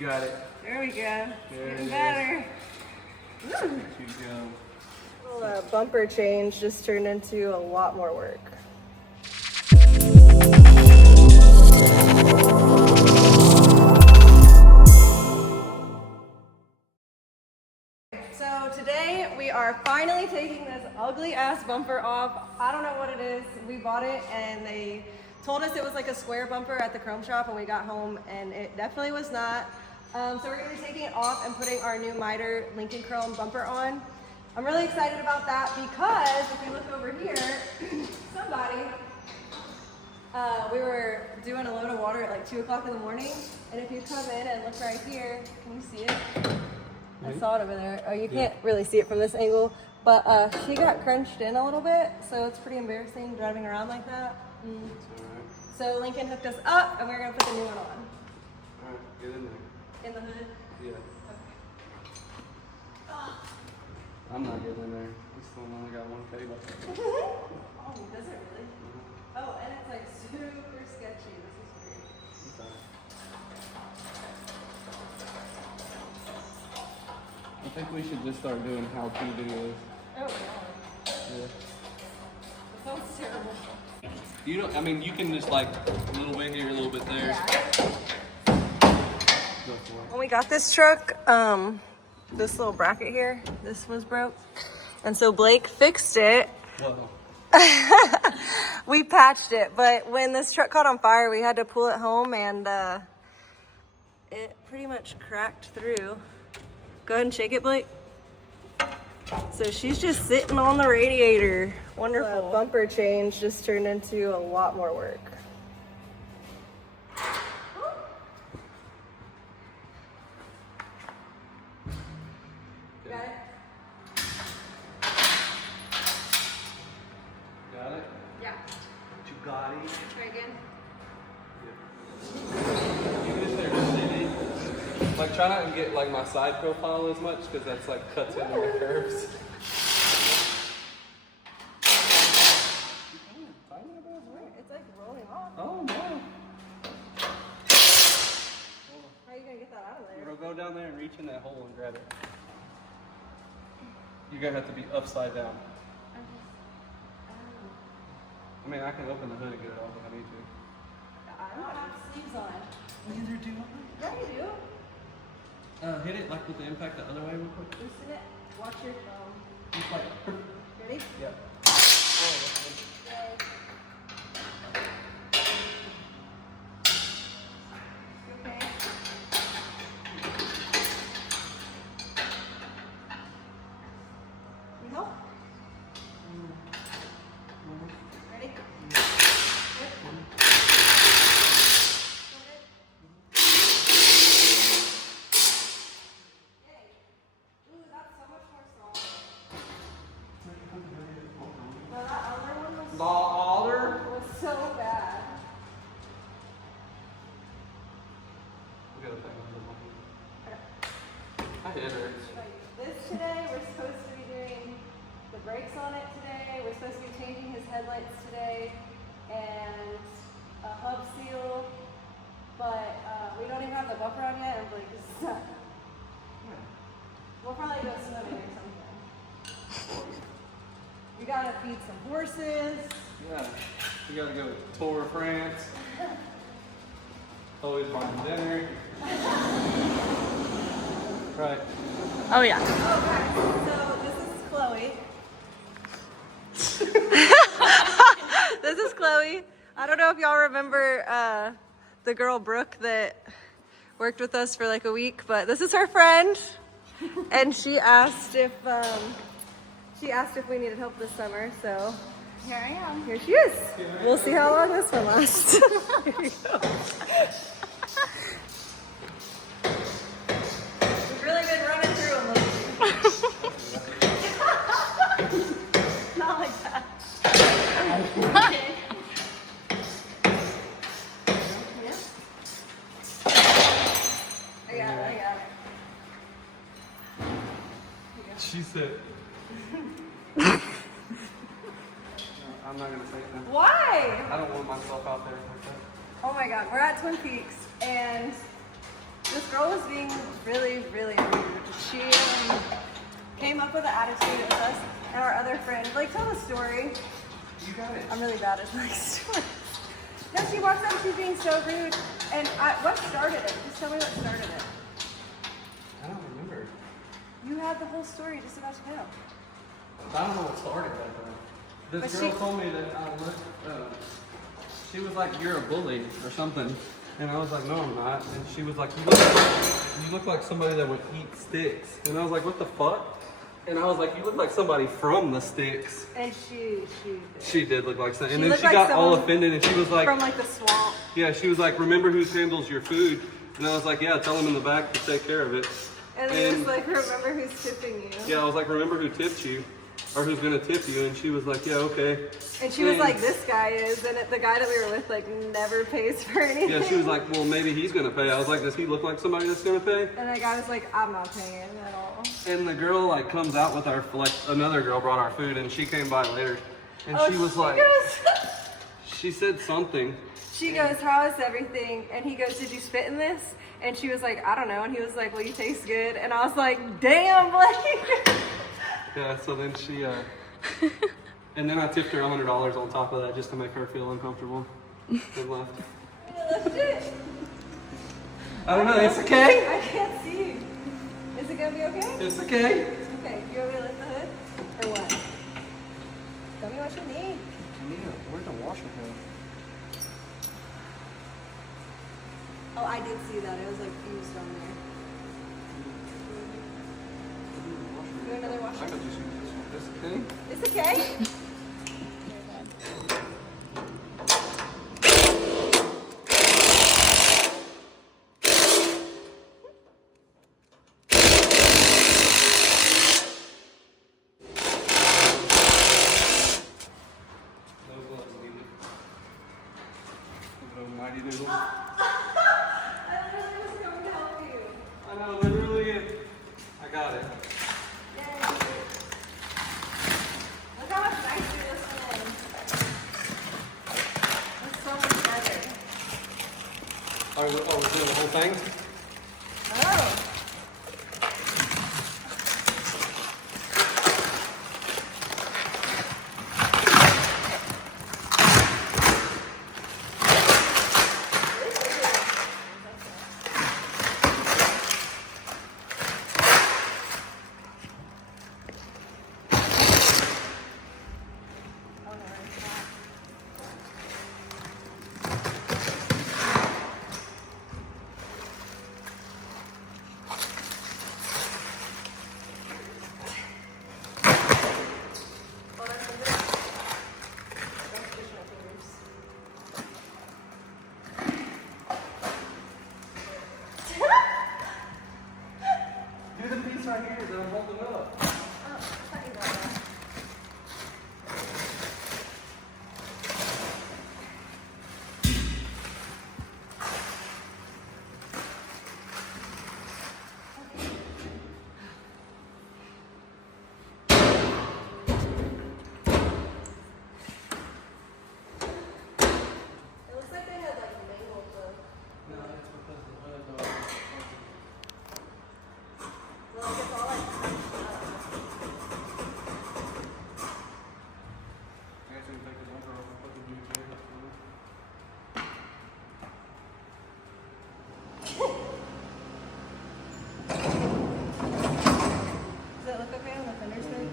Got it. There we go. There Getting it better. There you go. Well, bumper change just turned into a lot more work. So today we are finally taking this ugly ass bumper off. I don't know what it is. We bought it and they told us it was like a square bumper at the chrome shop when we got home, and it definitely was not. So we're gonna be taking it off and putting our new miter Lincoln Chrome bumper on. I'm really excited about that because if you look over here, we were doing a load of water at like 2 o'clock in the morning, and if you come in and look right here, can you see it? I saw it over there. Oh, you can't really see it from this angle, but she got crunched in a little bit, so it's pretty embarrassing driving around like that. So Lincoln hooked us up, and we're gonna put the new one on. All right, get in there. In the hood? Yeah. Okay. I'm not getting in there. This one only got one cable. Oh, does it really? Oh, and it's like super sketchy. This is weird. Okay. I think we should just start doing how-to videos. Oh, no. Yeah. That sounds terrible. You don't. I mean, you can just like a little bit here, a little bit there. Yeah. Go for it. When we got this truck, this little bracket here, this was broke. And so Blake fixed it. Whoa. We patched it, but when this truck caught on fire, we had to pull it home, and it pretty much cracked through. Go ahead and shake it, Blake. So she's just sitting on the radiator. Wonderful. The bumper change just turned into a lot more work. Got it? Got it? Yeah. You got it? Try again. You get there, steady. Like, try not to get like my side profile as much, because that's like cuts into my curves. It's like rolling off. Oh no. How are you gonna get that out of there? Bro, go down there and reach in that hole and grab it. You're gonna have to be upside down. I mean, I can open the hood and get it off if I need to. I don't have sleeves on. Neither do Yeah, you do. I. Hit it like with the impact the other way real quick. Loosen it. Watch your phone. Just like. Ready? Yeah. Okay. You help? Ready? Was so bad. We got a thing. I hit her. This today, we're supposed to be doing the brakes on it today. We're supposed to be changing his headlights today and a hub seal, but we don't even have the bumper on yet. And Blake is stuck. We'll probably go swimming or something. We gotta feed some horses. Yeah. We gotta go to Tour of France. Always buying dinner. Right. Oh yeah. Okay, so this is Chloe. This is Chloe. I don't know if y'all remember the girl Brooke that worked with us for like a week, but this is her friend, and she asked if we needed help this summer. So Here I am. here she is. We'll see how long this one lasts. Here you go. We've really been running through them lately. Not like that. Okay. Yeah. I got it. She said. I'm not gonna say it now. Why? I don't want myself out there like that. Oh my God, we're at Twin Peaks, and This girl was being really, really rude. She came up with an attitude with us and our other friend. Like, tell the story. You got it. I'm really bad at like stories. No, she walks up and she's being so rude. And what started it? Just tell me what started it. I don't remember. You had the whole story just about to go. I don't know what started that though. This But girl told me that she was like, "You're a bully" or something, and I was like, "No, I'm not." And she was like, "You look like somebody that would eat sticks," and I was like, "What the fuck?" And I was like, "You look like somebody from the sticks." And she She did look like something, and She then looked she like got all someone offended, and she was like, from like the swamp. "Yeah," she was like, "Remember who handles your food?" And I was like, "Yeah, tell them in the back to take care of it." And it was like, remember who's tipping you. Yeah, I was like, "Remember who tipped you, or who's gonna tip you?" And she was like, "Yeah, okay." And she was like, this guy is, and the guy that we were with like never pays for anything. Yeah, she was like, "Well, maybe he's gonna pay." I was like, "Does he look like somebody that's gonna pay?" And the guy was like, I'm not paying at all. And the girl like comes out with our, like, another girl brought our food, and she came by later, and she was like, she said something. She goes, how is everything? And he goes, did you spit in this? And she was like, I don't know. And he was like, well, you taste good. And I was like, damn, like. Yeah, so then she, and then I tipped her $100 on top of that just to make her feel uncomfortable, and left. Left it. I don't know, it's okay. I can't see you. Is it gonna be okay? It's okay. Okay, you want me to lift the hood? Or what? Tell me what you need. Where'd the washer go? Oh, I did see that. It was like fused on there. Do another washer? I could just use this one. This okay? It's okay. Those gloves needed. Those mighty noodles. I literally was coming to help you. I know, literally. I got it. Yay. Look how much nicer this one is. It's so much better. We're doing the whole thing? Oh. Do the piece right here that I'm holding up. It looks like they had like mangled the. No, that's because the hood, Well, like it's all like crunched up. I guess we can take the number off and put the new chair up on it. Does it look okay on the fender side?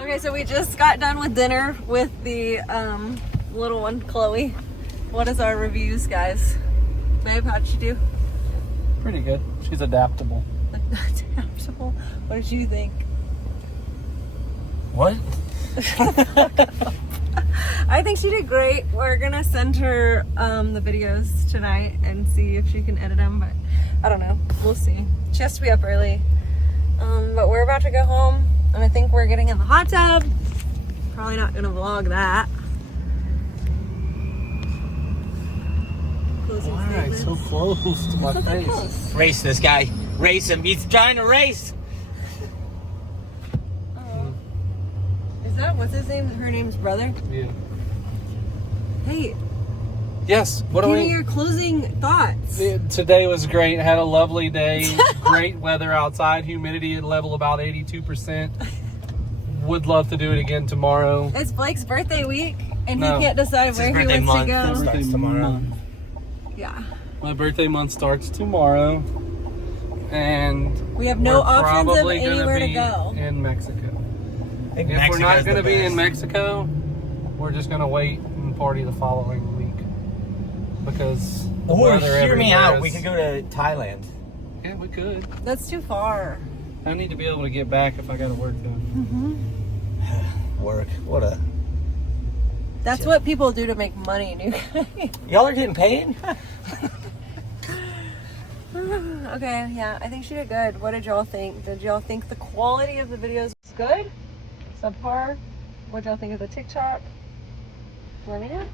Okay, so we just got done with dinner with the little one, Chloe. What is our reviews, guys? Babe, how'd you do? Pretty good. She's adaptable. Adaptable. What did you think? What? I think she did great. We're gonna send her the videos tonight and see if she can edit them, but I don't know. We'll see. She has to be up early. But we're about to go home, and I think we're getting in the hot tub. Probably not gonna vlog that. closing Why statements. so close to my So face? close. Race this guy. Race him. He's trying to race. Oh. Is that what's his name? Her name's brother. Yeah. Hey, Yes. What do give me we? your closing thoughts. Today was great. Had a lovely day. Great weather outside. Humidity at level about 82%. Would love to do it again tomorrow. It's Blake's birthday week, and No. he can't decide It's where his he birthday wants to month. go. Starts tomorrow. Yeah. My birthday month starts tomorrow, and We have no we're options of probably gonna anywhere to be go. in Mexico. I think If we're not Mexico's going to the be in best. Mexico, we're just going to wait and party the following week because the Or weather hear me everywhere out. is- We could go to Thailand. Yeah, we could. That's too far. I need to be able to get back if I got to work though. Work. What a. That's what people do to make money, you guys. Y'all are getting paid? Okay, yeah, I think she did good. What did y'all think? Did y'all think the quality of the videos was good? Subpar? What y'all think of the TikTok? Let me know.